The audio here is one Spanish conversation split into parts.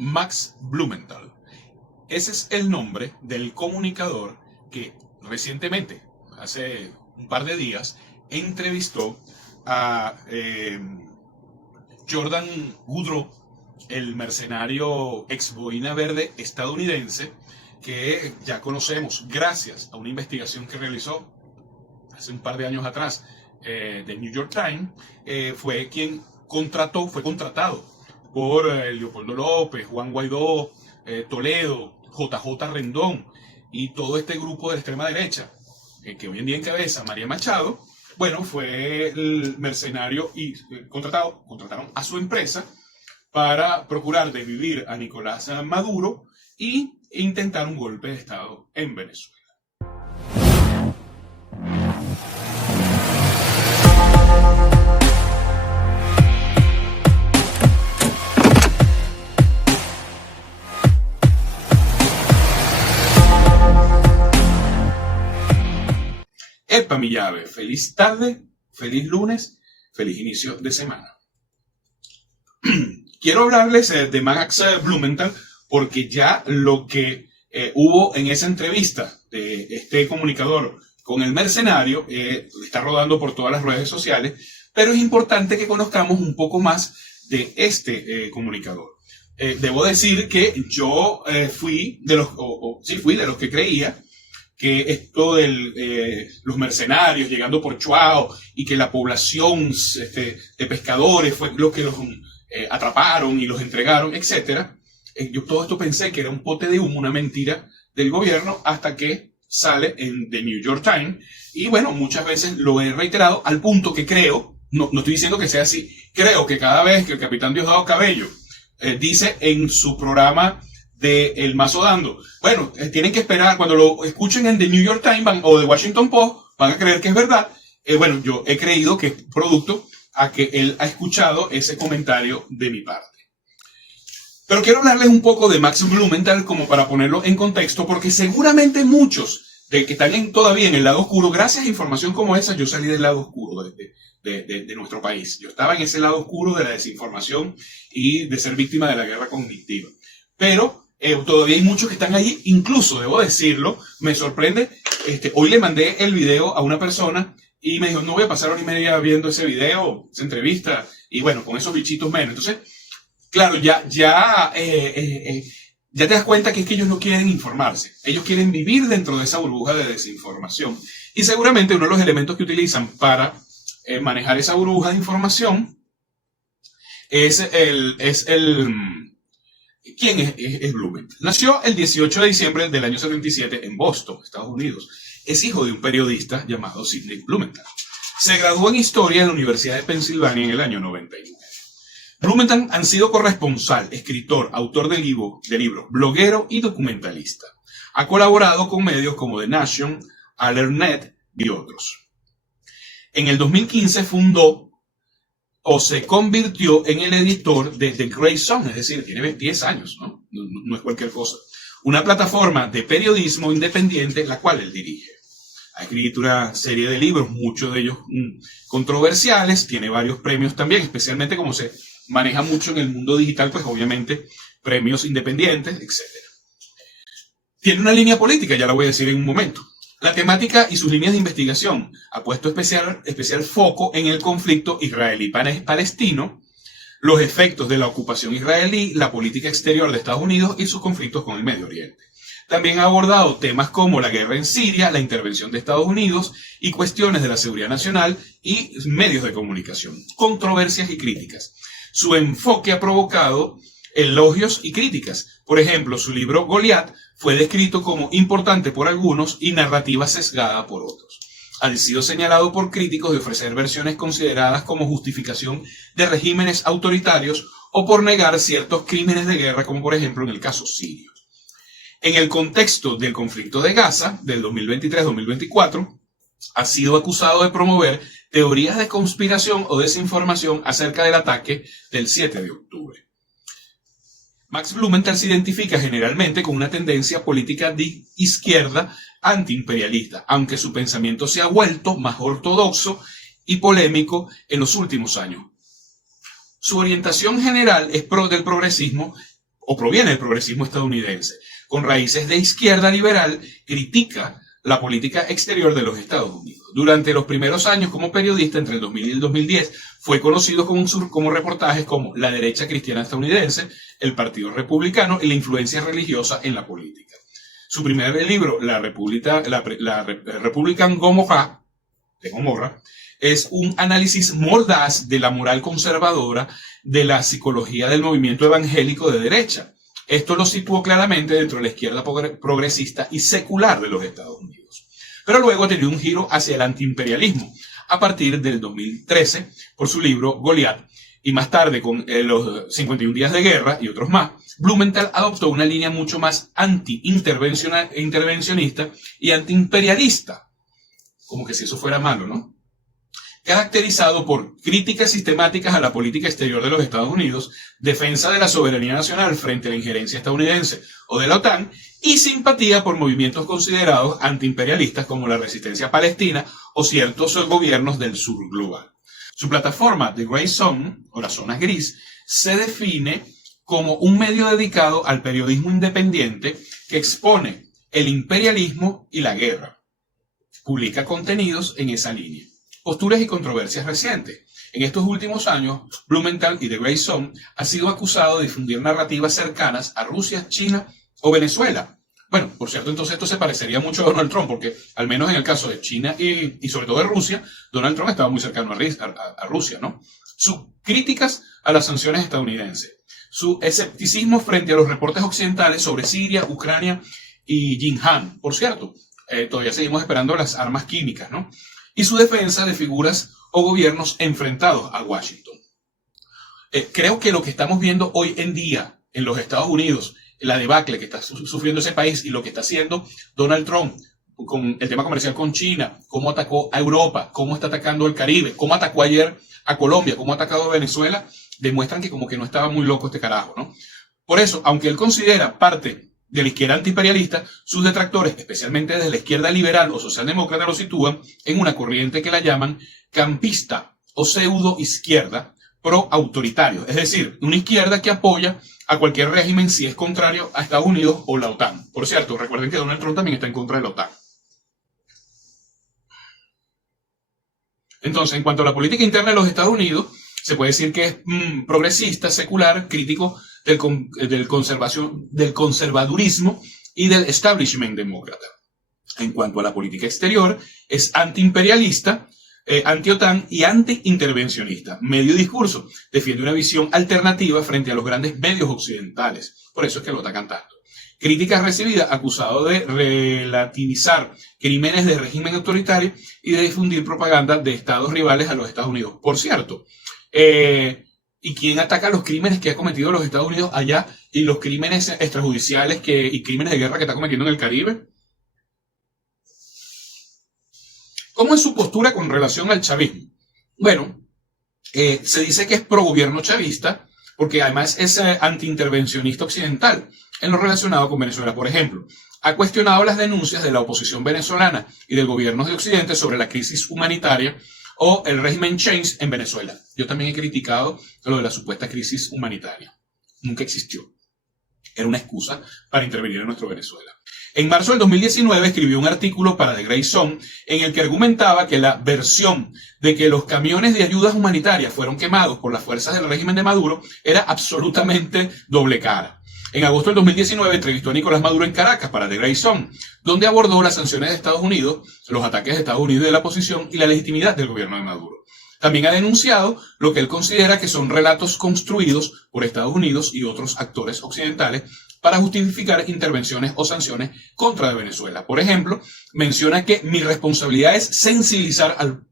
Max Blumenthal. Ese es el nombre del comunicador que recientemente, hace un par de días, entrevistó a Jordan Goudreau, el mercenario ex boina verde estadounidense, que ya conocemos gracias a una investigación que realizó hace un par de años atrás del New York Times. Fue quien fue contratado por Leopoldo López, Juan Guaidó, Toledo, JJ Rendón y todo este grupo de la extrema derecha, que hoy en día encabeza María Machado. Bueno, fue el mercenario y contrataron a su empresa para procurar desvivir a Nicolás Maduro e intentar un golpe de Estado en Venezuela. Epa, mi llave, feliz tarde, feliz lunes, feliz inicio de semana. Quiero hablarles de Max Blumenthal porque ya lo que hubo en esa entrevista de este comunicador con el mercenario está rodando por todas las redes sociales, pero es importante que conozcamos un poco más de este comunicador. Debo decir que yo fui de los que creía que esto de los mercenarios llegando por Chuao y que la población de pescadores fue lo que los atraparon y los entregaron, etc. Yo todo esto pensé que era un pote de humo, una mentira del gobierno, hasta que sale en The New York Times. Y bueno, muchas veces lo he reiterado al punto que creo, no estoy diciendo que sea así, creo que cada vez que el capitán Diosdado Cabello dice en su programa de El Mazo Dando, bueno, tienen que esperar, cuando lo escuchen en The New York Times o The Washington Post, van a creer que es verdad. Bueno, yo he creído que es producto a que él ha escuchado ese comentario de mi parte. Pero quiero hablarles un poco de Max Blumenthal como para ponerlo en contexto, porque seguramente muchos de que están todavía en el lado oscuro, gracias a información como esa, yo salí del lado oscuro de nuestro país. Yo estaba en ese lado oscuro de la desinformación y de ser víctima de la guerra cognitiva. Pero todavía hay muchos que están allí, incluso, debo decirlo, me sorprende. Hoy le mandé el video a una persona y me dijo, no voy a pasar hora y media viendo ese video, esa entrevista, y bueno, con esos bichitos menos. Entonces, claro, ya te das cuenta que es que ellos no quieren informarse. Ellos quieren vivir dentro de esa burbuja de desinformación. Y seguramente uno de los elementos que utilizan para manejar esa burbuja de información ¿Quién es Blumenthal? Nació el 18 de diciembre del año 77 en Boston, Estados Unidos. Es hijo de un periodista llamado Sidney Blumenthal. Se graduó en Historia en la Universidad de Pensilvania en el año 99. Blumenthal ha sido corresponsal, escritor, autor de libros, bloguero y documentalista. Ha colaborado con medios como The Nation, Alertnet y otros. En el 2015 fundó o se convirtió en el editor de The Grey Zone, es decir, tiene 10 años, ¿no? No es cualquier cosa. Una plataforma de periodismo independiente, la cual él dirige. Ha escrito una serie de libros, muchos de ellos controversiales, tiene varios premios también, especialmente como se maneja mucho en el mundo digital, pues obviamente premios independientes, etc. Tiene una línea política, ya la voy a decir en un momento. La temática y sus líneas de investigación ha puesto especial foco en el conflicto israelí-palestino, los efectos de la ocupación israelí, la política exterior de Estados Unidos y sus conflictos con el Medio Oriente. También ha abordado temas como la guerra en Siria, la intervención de Estados Unidos y cuestiones de la seguridad nacional y medios de comunicación, controversias y críticas. Su enfoque ha provocado elogios y críticas. Por ejemplo, su libro Goliat fue descrito como importante por algunos y narrativa sesgada por otros. Ha sido señalado por críticos de ofrecer versiones consideradas como justificación de regímenes autoritarios o por negar ciertos crímenes de guerra, como por ejemplo en el caso sirio. En el contexto del conflicto de Gaza, del 2023-2024, ha sido acusado de promover teorías de conspiración o desinformación acerca del ataque del 7 de octubre. Max Blumenthal se identifica generalmente con una tendencia política de izquierda antiimperialista, aunque su pensamiento se ha vuelto más ortodoxo y polémico en los últimos años. Su orientación general es del progresismo o proviene del progresismo estadounidense. Con raíces de izquierda liberal, critica la política exterior de los Estados Unidos. Durante los primeros años como periodista, entre el 2000 y el 2010, fue conocido como reportajes como La derecha cristiana estadounidense, el Partido Republicano y la influencia religiosa en la política. Su primer libro, la Republican Gomorrah, de Gomorra, es un análisis mordaz de la moral conservadora de la psicología del movimiento evangélico de derecha. Esto lo situó claramente dentro de la izquierda progresista y secular de los Estados Unidos. Pero luego ha tenido un giro hacia el antiimperialismo a partir del 2013 por su libro Goliat, y más tarde con los 51 días de guerra y otros más. Blumenthal adoptó una línea mucho más anti-intervencionista y antiimperialista, como que si eso fuera malo, ¿no? Caracterizado por críticas sistemáticas a la política exterior de los Estados Unidos, defensa de la soberanía nacional frente a la injerencia estadounidense o de la OTAN, y simpatía por movimientos considerados antiimperialistas como la resistencia palestina o ciertos gobiernos del sur global. Su plataforma, The Gray Zone, o las zonas gris, se define como un medio dedicado al periodismo independiente que expone el imperialismo y la guerra. Publica contenidos en esa línea. Posturas y controversias recientes. En estos últimos años, Blumenthal y The Gray Zone ha sido acusado de difundir narrativas cercanas a Rusia, China o Venezuela. Bueno, por cierto, entonces esto se parecería mucho a Donald Trump, porque al menos en el caso de China y sobre todo de Rusia, Donald Trump estaba muy cercano a Rusia, ¿no? Sus críticas a las sanciones estadounidenses, su escepticismo frente a los reportes occidentales sobre Siria, Ucrania y Xinjiang. Por cierto, todavía seguimos esperando las armas químicas, ¿no? Y su defensa de figuras o gobiernos enfrentados a Washington. Creo que lo que estamos viendo hoy en día en los Estados Unidos, la debacle que está sufriendo ese país y lo que está haciendo Donald Trump con el tema comercial con China, cómo atacó a Europa, cómo está atacando el Caribe, cómo atacó ayer a Colombia, cómo ha atacado a Venezuela, demuestran que como que no estaba muy loco este carajo, ¿no? Por eso, aunque él considera parte de la izquierda antiimperialista, sus detractores, especialmente desde la izquierda liberal o socialdemócrata, lo sitúan en una corriente que la llaman campista o pseudo-izquierda pro-autoritario. Es decir, una izquierda que apoya a cualquier régimen si es contrario a Estados Unidos o la OTAN. Por cierto, recuerden que Donald Trump también está en contra de la OTAN. Entonces, en cuanto a la política interna de los Estados Unidos, se puede decir que es progresista, secular, crítico del conservadurismo y del establishment demócrata. En cuanto a la política exterior, es antiimperialista, anti-OTAN y anti-intervencionista. Medio discurso, defiende una visión alternativa frente a los grandes medios occidentales. Por eso es que lo atacan tanto. Críticas recibidas, acusado de relativizar crímenes de régimen autoritario y de difundir propaganda de estados rivales a los Estados Unidos. Por cierto, ¿y quién ataca los crímenes que ha cometido los Estados Unidos allá y los crímenes extrajudiciales y crímenes de guerra que está cometiendo en el Caribe? ¿Cómo es su postura con relación al chavismo? Bueno, se dice que es pro gobierno chavista porque además es antiintervencionista occidental en lo relacionado con Venezuela. Por ejemplo, ha cuestionado las denuncias de la oposición venezolana y del gobierno de Occidente sobre la crisis humanitaria o el régimen change en Venezuela. Yo también he criticado lo de la supuesta crisis humanitaria. Nunca existió. Era una excusa para intervenir en nuestro Venezuela. En marzo del 2019 escribió un artículo para The Gray Zone en el que argumentaba que la versión de que los camiones de ayudas humanitarias fueron quemados por las fuerzas del régimen de Maduro era absolutamente doble cara. En agosto del 2019 entrevistó a Nicolás Maduro en Caracas para The Gray Zone, donde abordó las sanciones de Estados Unidos, los ataques de Estados Unidos y de la oposición y la legitimidad del gobierno de Maduro. También ha denunciado lo que él considera que son relatos construidos por Estados Unidos y otros actores occidentales para justificar intervenciones o sanciones contra Venezuela. Por ejemplo, menciona que mi responsabilidad es sensibilizar al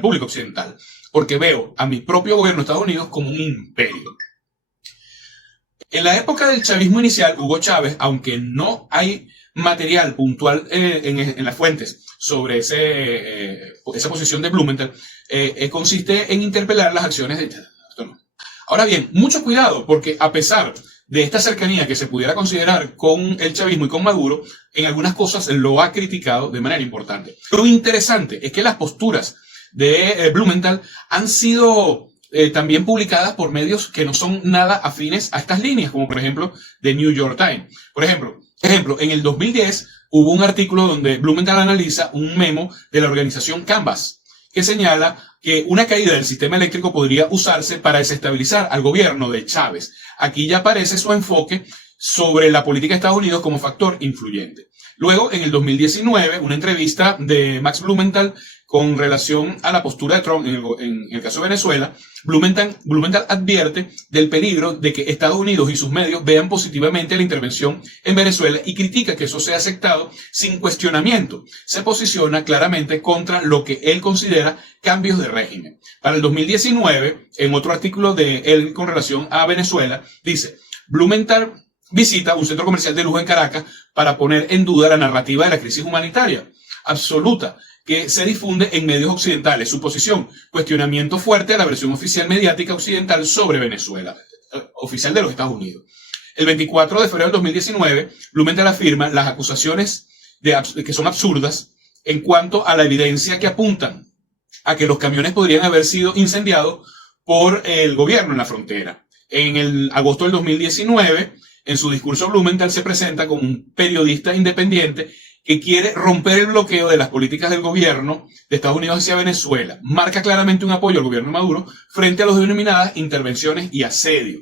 público occidental, porque veo a mi propio gobierno de Estados Unidos como un imperio. En la época del chavismo inicial, Hugo Chávez, aunque no hay material puntual en las fuentes sobre esa posición de Blumenthal, consiste en interpelar las acciones de... Ahora bien, mucho cuidado, porque a pesar de esta cercanía que se pudiera considerar con el chavismo y con Maduro, en algunas cosas lo ha criticado de manera importante. Lo interesante es que las posturas de Blumenthal han sido también publicadas por medios que no son nada afines a estas líneas, como por ejemplo The New York Times. Por ejemplo, en el 2010 hubo un artículo donde Blumenthal analiza un memo de la organización Canvas, que señala que una caída del sistema eléctrico podría usarse para desestabilizar al gobierno de Chávez. Aquí ya aparece su enfoque sobre la política de Estados Unidos como factor influyente. Luego, en el 2019, una entrevista de Max Blumenthal con relación a la postura de Trump en el caso de Venezuela, Blumenthal advierte del peligro de que Estados Unidos y sus medios vean positivamente la intervención en Venezuela y critica que eso sea aceptado sin cuestionamiento. Se posiciona claramente contra lo que él considera cambios de régimen. Para el 2019, en otro artículo de él con relación a Venezuela, dice: Blumenthal visita un centro comercial de lujo en Caracas para poner en duda la narrativa de la crisis humanitaria absoluta que se difunde en medios occidentales. Su posición: cuestionamiento fuerte a la versión oficial mediática occidental sobre Venezuela, oficial de los Estados Unidos. El 24 de febrero del 2019, Blumenthal afirma las acusaciones que son absurdas en cuanto a la evidencia que apuntan a que los camiones podrían haber sido incendiados por el gobierno en la frontera. En el agosto del 2019, en su discurso, Blumenthal se presenta como un periodista independiente que quiere romper el bloqueo de las políticas del gobierno de Estados Unidos hacia Venezuela. Marca claramente un apoyo al gobierno de Maduro frente a las denominadas intervenciones y asedio.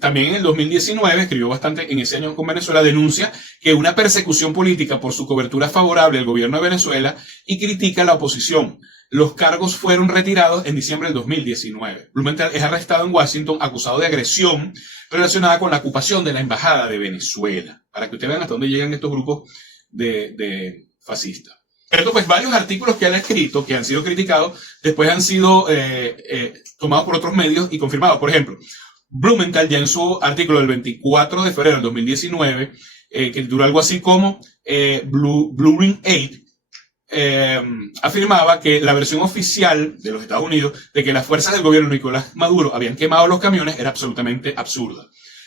También en el 2019, escribió bastante en ese año con Venezuela, denuncia que una persecución política por su cobertura favorable al gobierno de Venezuela y critica la oposición. Los cargos fueron retirados en diciembre del 2019. Blumenthal es arrestado en Washington acusado de agresión relacionada con la ocupación de la embajada de Venezuela. Para que ustedes vean hasta dónde llegan estos grupos de fascistas. Pero pues varios artículos que él ha escrito, que han sido criticados, después han sido tomados por otros medios y confirmados. Por ejemplo, Blumenthal ya en su artículo del 24 de febrero del 2019, que dura algo así como Blue Ring 8, afirmaba que la versión oficial de los Estados Unidos de que las fuerzas del gobierno de Nicolás Maduro habían quemado los camiones era absolutamente absurda.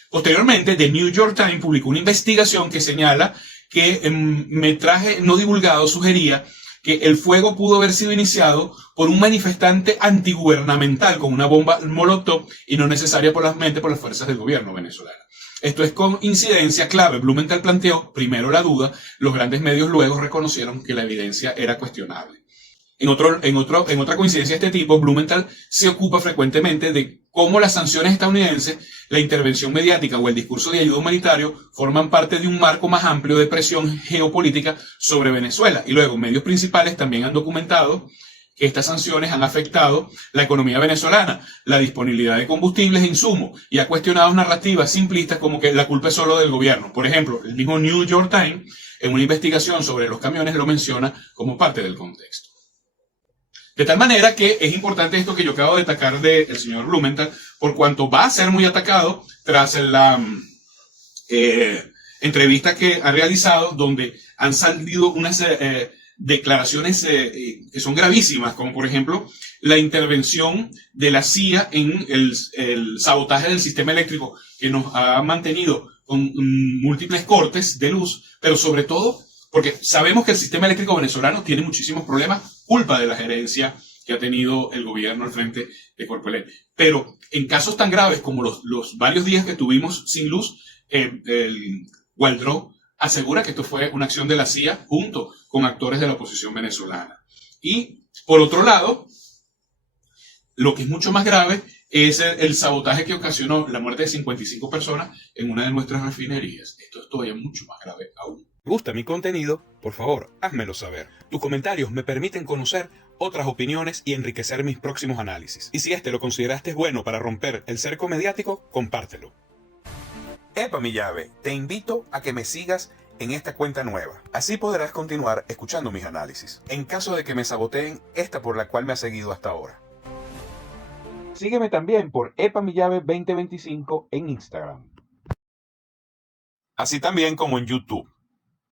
Posteriormente, The New York Times publicó una investigación que señala que metraje no divulgado sugería que el fuego pudo haber sido iniciado por un manifestante antigubernamental con una bomba Molotov y no necesariamente por las fuerzas del gobierno venezolano. Esto es con incidencia clave. Blumenthal planteó primero la duda, los grandes medios luego reconocieron que la evidencia era cuestionable. En otra coincidencia de este tipo, Blumenthal se ocupa frecuentemente de cómo las sanciones estadounidenses, la intervención mediática o el discurso de ayuda humanitario forman parte de un marco más amplio de presión geopolítica sobre Venezuela. Y luego, medios principales también han documentado que estas sanciones han afectado la economía venezolana, la disponibilidad de combustibles e insumos, y ha cuestionado narrativas simplistas como que la culpa es solo del gobierno. Por ejemplo, el mismo New York Times, en una investigación sobre los camiones, lo menciona como parte del contexto. De tal manera que es importante esto que yo acabo de destacar del señor Blumenthal, por cuanto va a ser muy atacado tras la entrevista que ha realizado, donde han salido unas declaraciones que son gravísimas, como por ejemplo la intervención de la CIA en el sabotaje del sistema eléctrico, que nos ha mantenido con múltiples cortes de luz, pero sobre todo porque sabemos que el sistema eléctrico venezolano tiene muchísimos problemas, culpa de la gerencia que ha tenido el gobierno al frente de Corpoelec. Pero en casos tan graves como los varios días que tuvimos sin luz, el Waldrop asegura que esto fue una acción de la CIA junto con actores de la oposición venezolana. Y por otro lado, lo que es mucho más grave es el sabotaje que ocasionó la muerte de 55 personas en una de nuestras refinerías. Esto es todavía mucho más grave aún. ¿Te gusta mi contenido? Por favor, házmelo saber. Tus comentarios me permiten conocer otras opiniones y enriquecer mis próximos análisis. Y si este lo consideraste bueno para romper el cerco mediático, compártelo. Epa mi llave, te invito a que me sigas en esta cuenta nueva. Así podrás continuar escuchando mis análisis, en caso de que me saboteen esta por la cual me has seguido hasta ahora. Sígueme también por epamillave 2025 en Instagram. Así también como en YouTube.